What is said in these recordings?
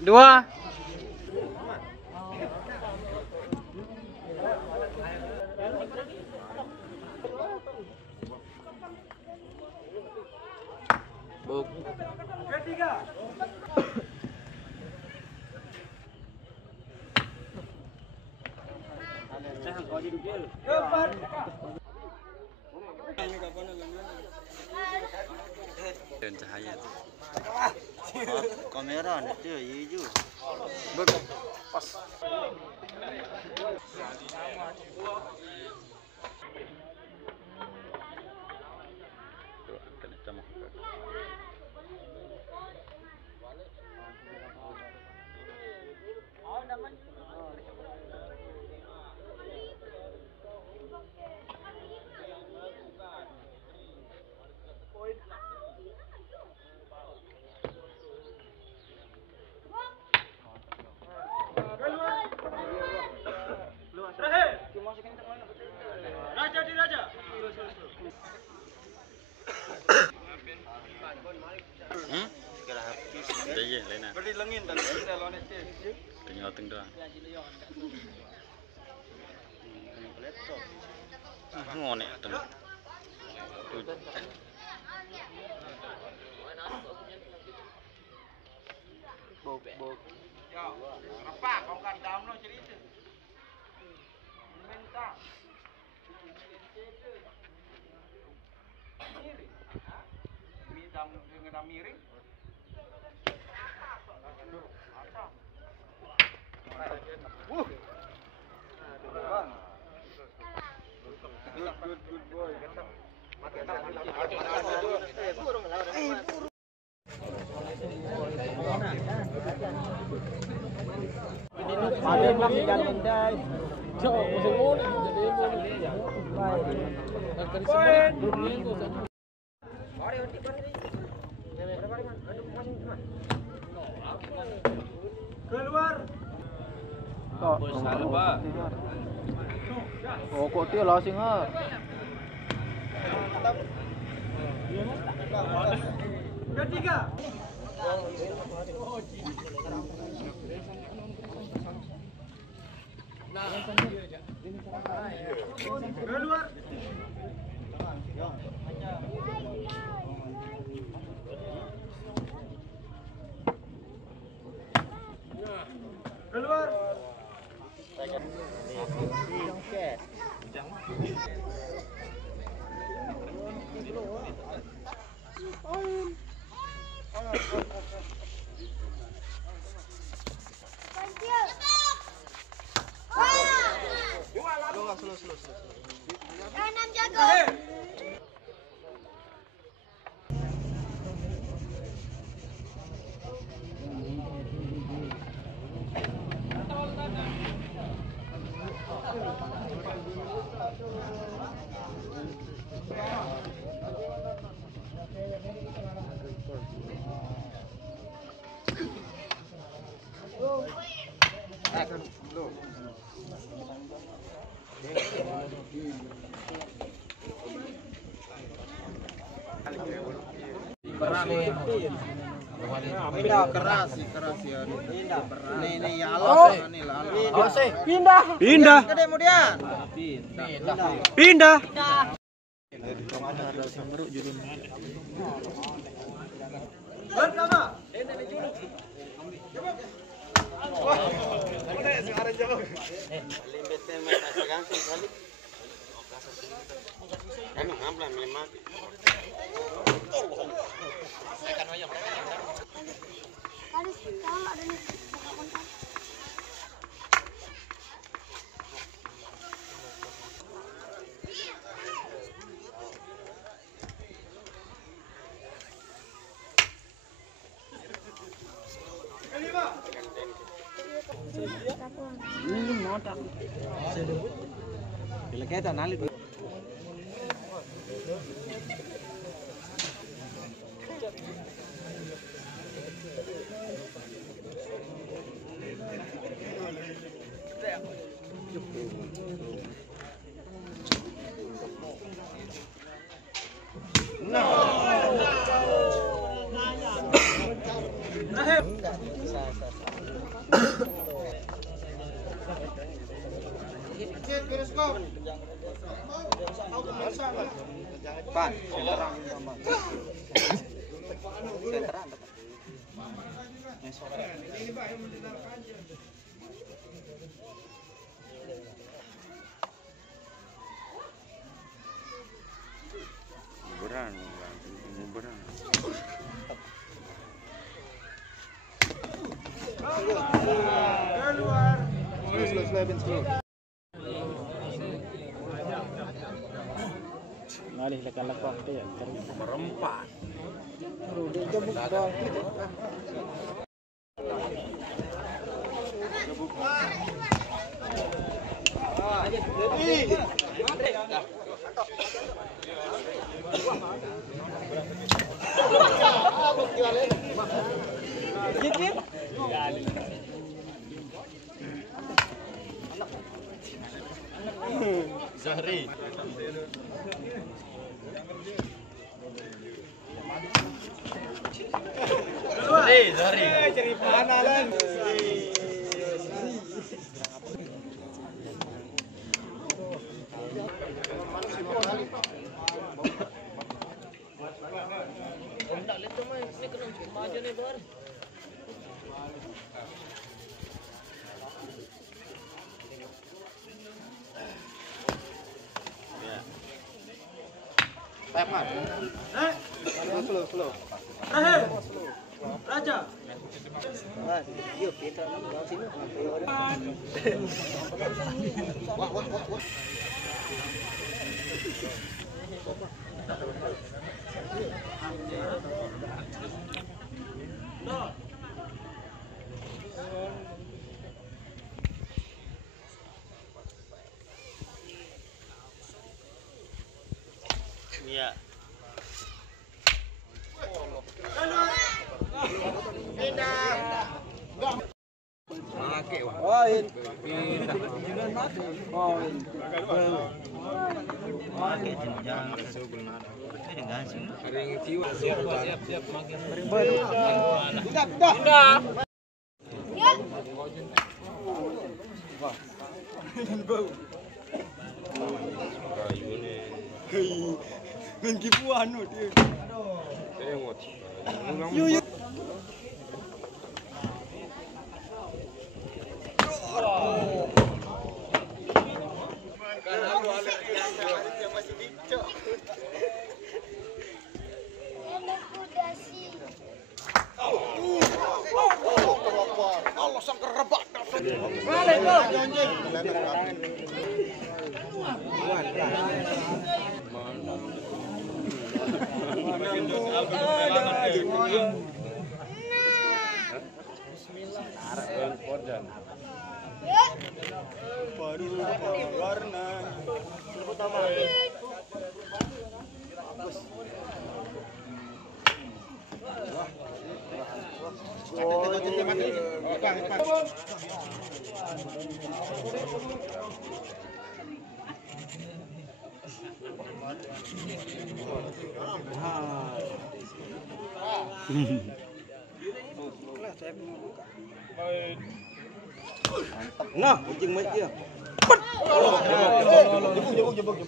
2. Buk. Ketiga. Keempat. Dan cahaya tuh. Kamera ada tuh, hijau. Pas. Raja di Raja. Segala habis. Iya, Lena. Beri lengin dan kita lawan itu. Tinggal doang. Laptop. Ngonek tuh. Bok. Ya, apa kau kan download cerita. Minta. Miring. Dengan miring. Good boy. Ada masih jalan dai. Jauh musim ini jadi keluar. Oh, kok dia lasing ah. Ketiga. Keluar. Keluar. Jangan jago. Keras ya. Nih ya alas nih lah. Pindah. Gede kemudian. Pindah. Bersama. Ini mau tak. Bila kita nali. Terakhir. Pan, senterang tambah. Senterang. Beran, beran. Keluar. Slow. Ngalih lekak-lekak dia. Merempat. Dia jebuk bal. Zahri. Zahri. Cari panalan. Slow. Raja. Yuk, kita lawan sini. Wah. Iya. Allah sang kerebak. Nah, kucing mic dia. Jebuk.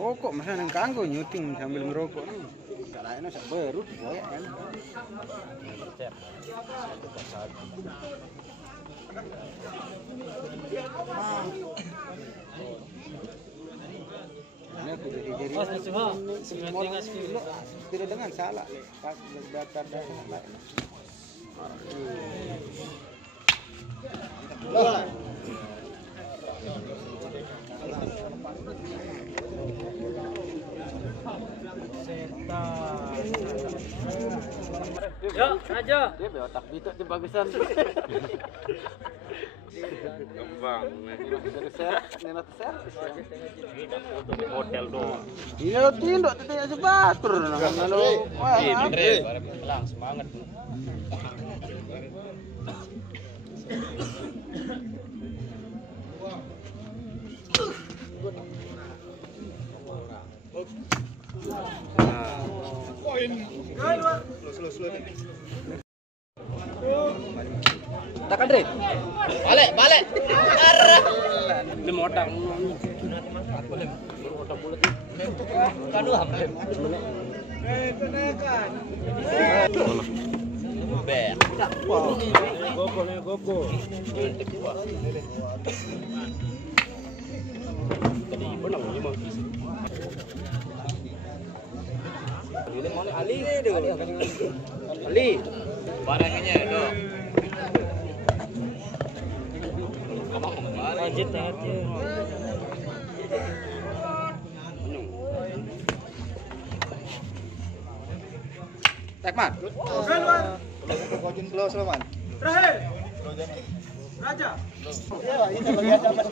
Rokok masa nang kanggo nyuting sambil ngerokok nih. Kalaina sak berut goyak kan. Ini aku jadi tidak dengan salah pas daftar lain. Yo, Raja. Dia otak bitu di bagusan. Gampang. Hotel doang. Iya tindok tetek sebatur nang lo. Lang semangat tuh. Takan Dre. Balik. Lima otak. Otak bulat. Kanu hampir. Ber. Gogo. Tadi benang 5 kis. Ini mana Ali deh. Ali. Barangnya dong. Lanjut ya. Tekman. Slow man. Terakhir. Raja. Ini bagi ada Mas.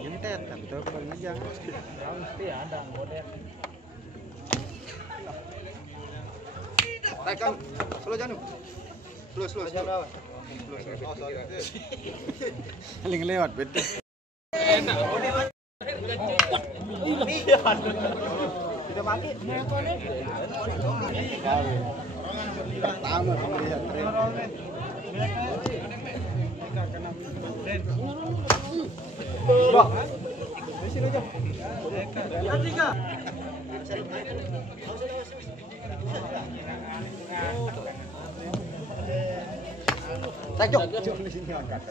Nyentet kan tuh kalau ngejang. Mesti ada model. Tekan, slow janu. Slow. Paling lewat betul. Sudah mati. Tamu melihat tren. Bro. Di sini aja. Tiga. Tajok di sini angkat.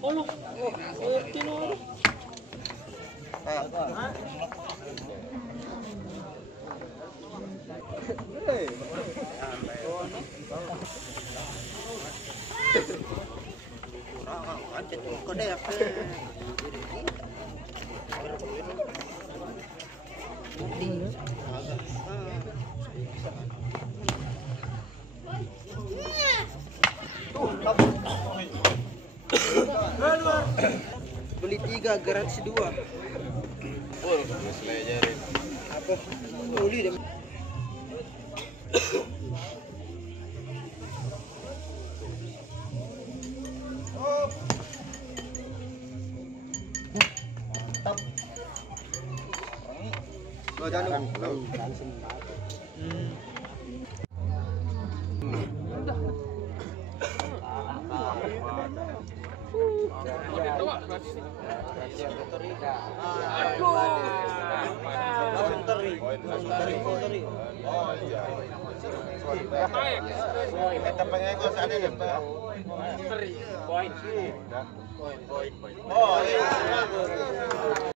Oh, kilo. Beli 3 gratis 2. Selejarin. Apa? Beli deh. Mantap. Lo jangan lo. Poin.